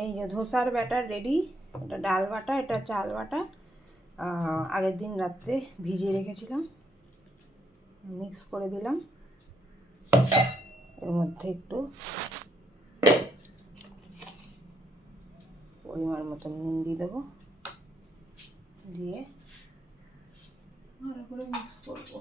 এই যে ধোসার batter ready. এটা ডাল বাটা, এটা চাল বাটা, আগের দিন রাত্রে ভিজিয়ে রেখেছিলাম। মিক্স করে দিলাম। এর মধ্যে একটু পরিমাণ মতন নুন দিয়ে দেবো, দিয়ে ভালো করে মিক্স করবো।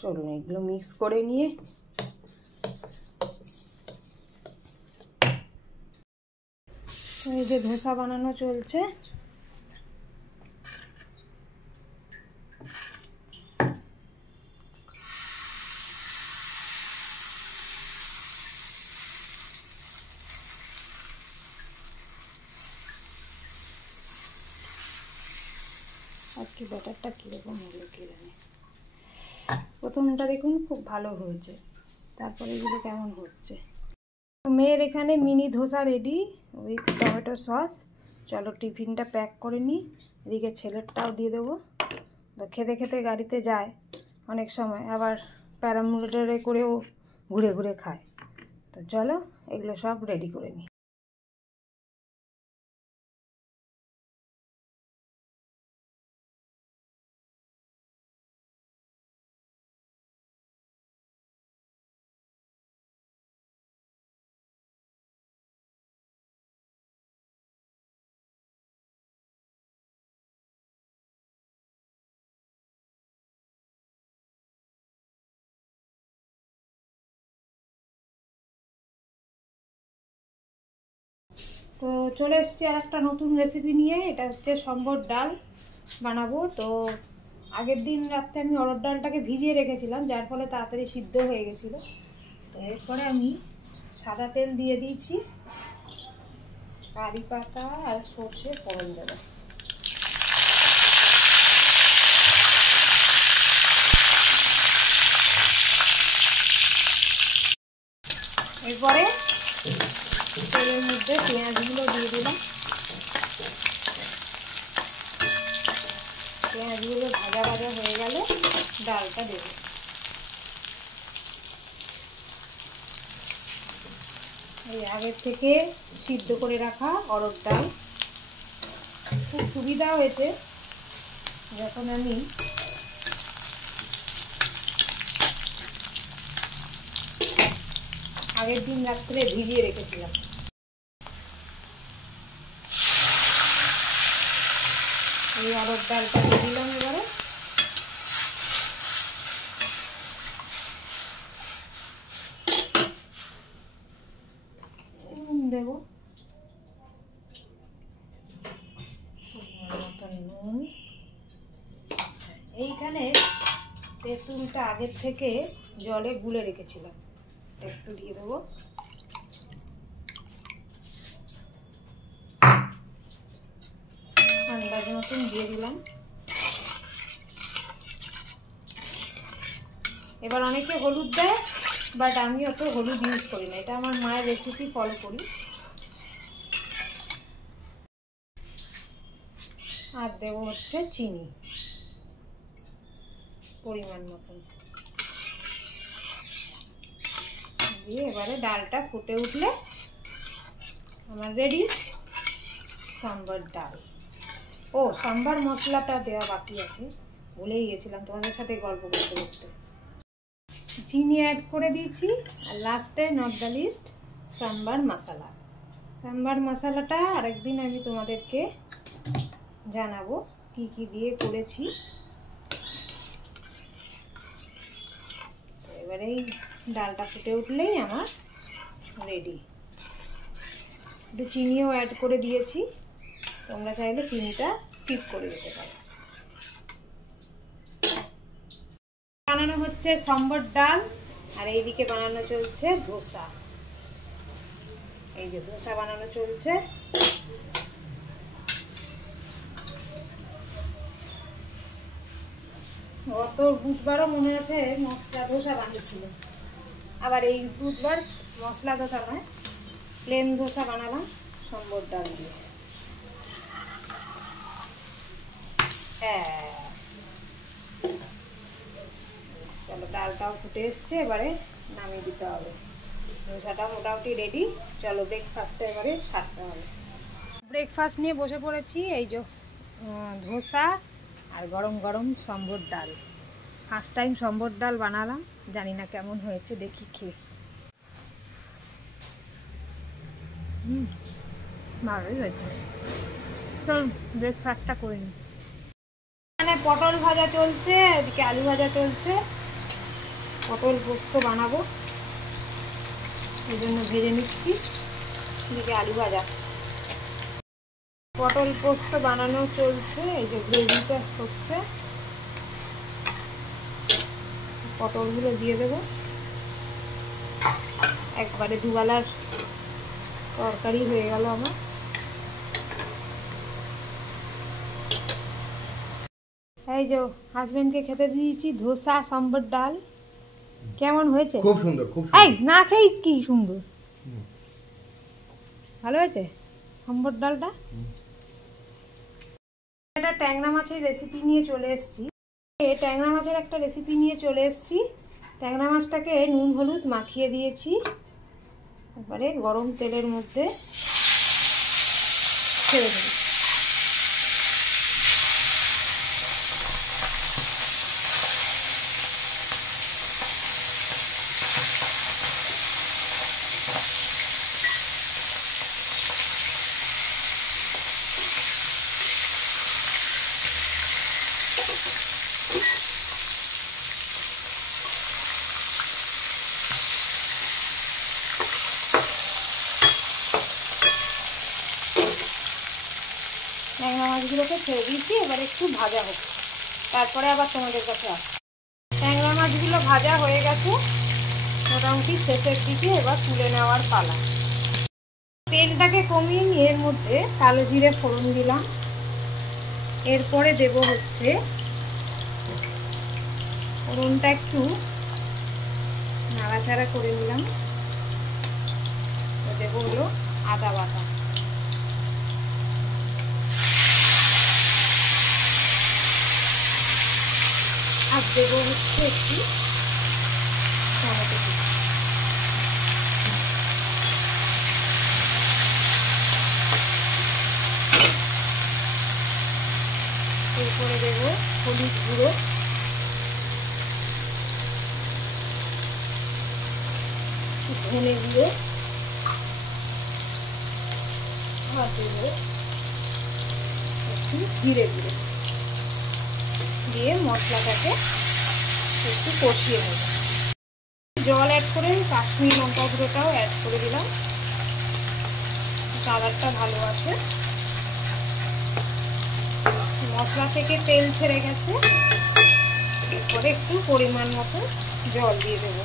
চলুন এগুলো মিক্স করে নিয়ে এই যে ধোসা বানানো চলছে। আজকে ব্যাটারটা কীরকম হলো কে জানে। প্রথমটা দেখুন খুব ভালো হয়েছে, তারপরে এগুলো কেমন হচ্ছে। মেয়ের এখানে mini dosa ready with tomato sauce. চলো টিফিনটা প্যাক করে নিই, এদিকে ছেলেরটাও দিয়ে দেবো। তো খেতে খেতে গাড়িতে যায় অনেক সময়, আবার প্যারামিটারে করেও ঘুরে ঘুরে খায়। তো চলো এগুলো সব রেডি করে নিই। তো চলে এসেছি আর একটা নতুন রেসিপি নিয়ে। এটা হচ্ছে সম্বর ডাল বানাবো। তো আগের দিন রাত্রে আমি অরহর ডালটাকে ভিজিয়ে রেখেছিলাম, যার ফলে তাড়াতাড়ি সিদ্ধ হয়ে গেছিলো। তো এরপরে আমি সাদা তেল দিয়ে দিয়েছি, কারি পাতা আর সর্ষে ফোড়ন দেবো। এরপরে তেলের মধ্যে পেঁয়াজগুলো দিয়ে দিলাম। পেঁয়াজগুলো ভাজা ভাজা হয়ে গেলে ডালটা দেব। এই আগের থেকে সিদ্ধ করে রাখা অরহর ডাল। খুব সুবিধা হয়েছে, যখন আমি আগের দিন রাত্রে ভিজিয়ে রেখেছিলাম। এই অরহর ডালটা দিয়ে দিলাম। এবারে দেব মতন নুন। এইখানে তেঁতুলটা আগের থেকে জলে গুলে রেখেছিলাম, একটু দিয়ে দেবো। আন্দাজ মতন দিয়ে দিলাম। এবার অনেকে হলুদ দেয়, বাট আমি অত হলুদ ইউজ করি না। এটা আমার মায়ের রেসিপি ফলো করি। আর দেবো হচ্ছে চিনি পরিমাণ মতন দিয়ে এবারে ডালটা ফুটে উঠলে আমার রেডি সাম্বার ডাল। ও সাম্বার মশলাটা দেওয়া বাকি আছে, ভুলেই গেছিলাম তোমাদের সাথে গল্প করতে করতে। চিনি অ্যাড করে দিয়েছি, আর লাস্টে নট দ্য লিস্ট সাম্বার মশলা। সাম্বার মশলাটা আরেকদিন আমি তোমাদেরকে জানাবো কি কি দিয়ে করেছি। এবারে এই ডালটা ফুটে উঠলেই আমার রেডি। একটু চিনিও অ্যাড করে দিয়েছি, তোমরা চাইলে চিনিটা স্কিপ করে দিতে পারো। বানানো হচ্ছে সম্বর ডাল, আর এইদিকে বানানো চলছে ধোসা। এই যে ধোসা বানানো চলছে। গত বুধবারও মনে আছে মশলা ধোসা বানিয়েছিল, আবার এই বুধবার মশলা ধোসা নয়, প্লেন ধোসা বানালাম সম্বর ডাল দিয়ে। হ্যাঁ চলো ডালটাও ফুটে এসছে, এবারে নামিয়ে দিতে হবে। ধোসাটা মোটামুটি রেডি। চলো ব্রেকফাস্টটা এবারে সারতে হবে। ব্রেকফাস্ট নিয়ে বসে পড়েছি। এই যে ধোসা আর গরম গরম সম্বর ডাল। ফার্স্ট টাইম সম্বর ডাল বানালাম, জানি না কেমন হয়েছে, দেখি খেয়ে। ভালোই হয়েছে। চল ব্রেকফাস্টটা করে নিই। এখানে পটল ভাজা চলছে, এদিকে আলু ভাজা চলছে। পটল পোস্ত বানাবো, এই জন্য ভেজে নিচ্ছি। এদিকে আলু ভাজা, পটল পোস্ত বানানো চলছে। এই যে গ্রেভিটা হচ্ছে, পটলগুলো দিয়ে দেবো। একবারে দুবেলার তরকারি হয়ে গেল আমার। এই যে হাজবেন্ডকে খেতে দিয়েছি ধোসা সম্বর ডাল। কেমন হয়েছে? খুব সুন্দর, খুব সুন্দর। এই না খেয়ে কি সুন্দর, ভালো হয়েছে সম্বর ডালটা। এটা ট্যাংরা মাছের রেসিপি নিয়ে চলে এসেছি। ট্যাংরা মাছের একটা রেসিপি নিয়ে চলে এসেছি। ট্যাংরা মাছটাকে নুন হলুদ মাখিয়ে দিয়েছি, এবারে গরম তেলের মধ্যে ছেড়ে দেব। ট্যাংরা মাছগুলোকে ছেড়ে দিয়েছি, এবার একটু ভাজা হোক, তারপরে আবার তোমাদের কাছে আসবো। ট্যাংরা মাছগুলো ভাজা হয়ে গেছে মোটামুটি শেষের দিকে, এবার তুলে নেওয়ার পালা। তেলটাকে কমিয়ে নিয়ে এর মধ্যে কালো জিরে ফোড়ন দিলাম। এরপরে দেব হচ্ছে ফোড়নটা একটু নাড়াচাড়া করে নিলাম। দেব হলো আদা বাটা, আর দেবো হচ্ছে একটু টমেটো কুচি। এরপরে দেবো হলুদ গুঁড়ো, ধনে গুঁড়ো, আর দেবো একটু জিরে গুঁড়ো দিয়ে মশলাটাকে একটু কষিয়ে নেব। জল অ্যাড করে কাশ্মীরি লঙ্কা গুঁড়োটাও অ্যাড করে দিলাম, কালারটা ভালো আছে। মশলা থেকে তেল ছেড়ে গেছে, এরপরে একটু পরিমাণ মতো জল দিয়ে দেব।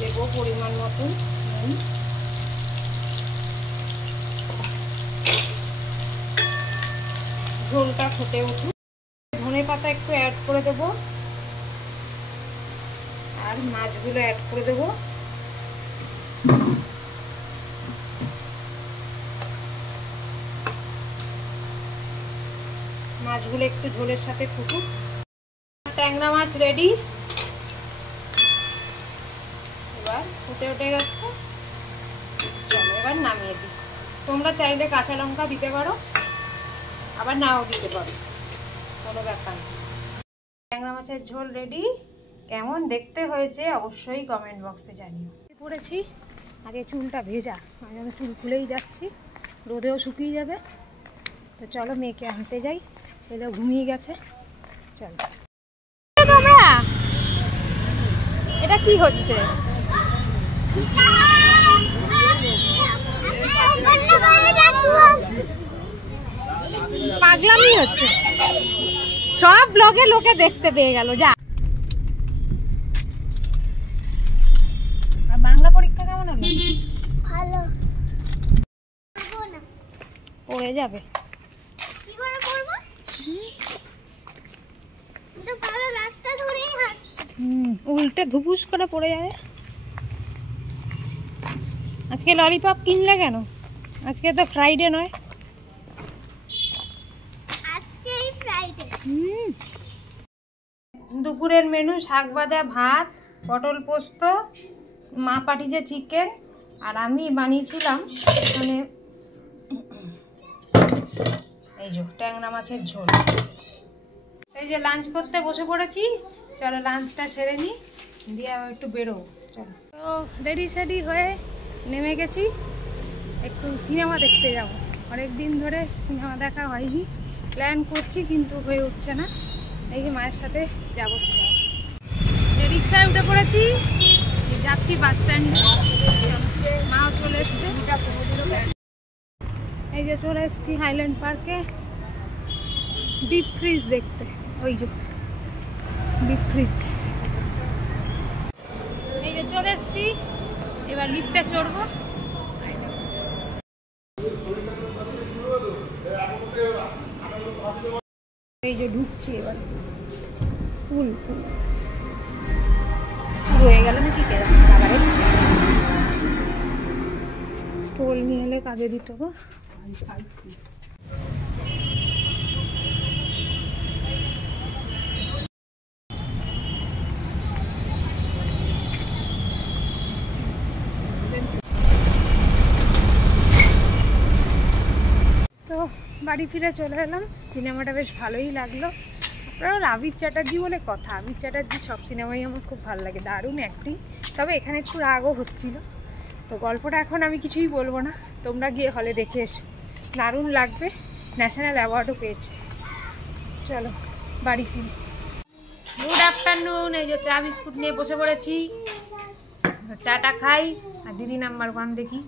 দেব পরিমাণ মতো নুন। ঝোলটা ফুটে উঠুক, ধনে পাতা একটু অ্যাড করে দেবো, আর মাছগুলো অ্যাড করে দেবো। মাছগুলো একটু ঝোলের সাথে ফুটুক। ট্যাংরা মাছ রেডি, এবার ফুটে উঠে গেছে। চলো এবার নামিয়ে দিই। তোমরা চাইলে কাঁচা লঙ্কা দিতে পারো, আবার নাও দিতে পারো, কোনো ব্যাপার না। ট্যাংরা মাছের ঝোল রেডি। কেমন দেখতে হয়েছে অবশ্যই কমেন্ট বক্সে জানিও। পড়েছি আগে, চুলটা ভেজা, আমি যেন চুল খুলেই যাচ্ছি, রোদেও শুকিয়ে যাবে। তো চলো মেয়েকে আনতে যাই, ছেলে ঘুমিয়ে গেছে। চলো। তোমরা এটা কি হচ্ছে? পাগলামি হচ্ছে, সব ব্লগে লোকে দেখতে পেয়ে গেল। যা, বাংলা পরীক্ষা কেমন হলো? ভালো। পড়ে যাবে, কি করে পড়ব? তো ভালো রাস্তা ধরেই হাঁটছি। উল্টে ধুপুস করে পড়ে যাবে। আজকে ললিপপ কিনলে কেন? আজকে তো ফ্রাইডে নয়। আজকে দুপুরের মেনু শাক ভাজা, ভাত, পটল পোস্ত, মা পাঠিয়েছে চিকেন, আর আমি বানিয়েছিলাম এখানে এই যে ট্যাংরা মাছের ঝোল। এই যে লাঞ্চ করতে বসে পড়েছি, চলো লাঞ্চটা সেরে নিই, দিয়ে আবার একটু বেরোবো। চলো, তো রেডি সেডি হয়ে নেমে গেছি, একটু সিনেমা দেখতে যাব। অনেক দিন ধরে সিনেমা দেখা হয়নি, প্ল্যান করছি কিন্তু হয়ে উঠছে না। এই যে মায়ের সাথে যাবো সিনেমা। রিক্সায় উঠে পড়েছি, যাচ্ছি বাস স্ট্যান্ডে। মাও চলে এসছে। এই যে চলে এসছি হাইল্যান্ড পার্কে ডিপ ফ্রিজ দেখতে। ওই যে ডিপ ফ্রিজ, এই যে চলে এসছি, এবার লিফটে চড়বো। এই যে ঢুকছি এবার, ফুল ফুল শুরু হয়ে গেল নাকি কেরম আবার স্টোল নিয়ে এলে কাজে দিত গো। তো বাড়ি ফিরে চলে এলাম, সিনেমাটা বেশ ভালোই লাগলো। আপনার আবির চ্যাটার্জি বলে কথা, আবির চ্যাটার্জি সব সিনেমাই আমার খুব ভালো লাগে, দারুণ অ্যাক্টিং। তবে এখানে একটু রাগও হচ্ছিল। তো গল্পটা এখন আমি কিছুই বলবো না, তোমরা গিয়ে হলে দেখে এসো, দারুণ লাগবে। ন্যাশনাল অ্যাওয়ার্ডও পেয়েছে। চলো বাড়ি ফিরি। Good afternoon. এই যে চা বিস্কুট নিয়ে বসে পড়েছি, চাটা খাই আর দিদি নাম্বার 1 দেখি।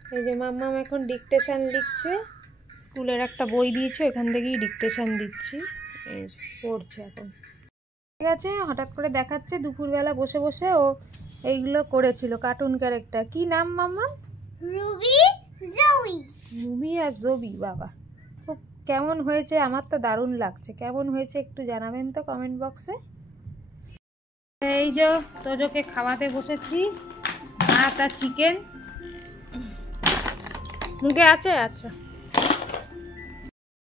এই যে মাম্মাম এখন ডিকটেশন লিখছে, স্কুলের একটা বই দিয়েছে, এখান থেকেই ডিকটেশন দিচ্ছি, পড়ছে এখন। ঠিক আছে, হঠাৎ করে দেখাচ্ছে দুপুরবেলা বসে বসে ও এইগুলো করেছিল কার্টুন ক্যারেক্টার। কি নাম মাম্মাম? রুবি জবি। রুবি আর জবি, বাবা খুব কেমন হয়েছে? আমার তো দারুণ লাগছে। কেমন হয়েছে একটু জানাবেন তো কমেন্ট বক্সে। এই যে তোজোকে খাওয়াতে বসেছি, ভাত আর চিকেন মুখে আছে। আচ্ছা,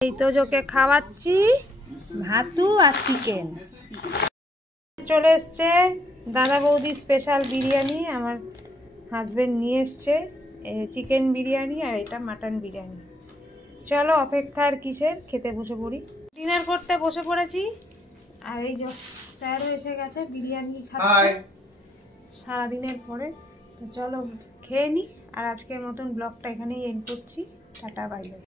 এই তোজোকে খাওয়াচ্ছি ভাতু আর চিকেন। চলে এসছে দাদা বৌদি স্পেশাল বিরিয়ানি, আমার হাজবেন্ড নিয়ে এসছে চিকেন বিরিয়ানি, আর এটা মাটন বিরিয়ানি। চলো অপেক্ষার কিসের, খেতে বসে পড়ি। ডিনার করতে বসে পড়েছি, আর এই যে স্যারও এসে গেছে, বিরিয়ানি খাচ্ছে সারাদিনের পরে। তো চলো খেয়ে নিই, আর আজকের মতন ব্লগটা এখানেই এন্ড করছি। Tata, bye bye.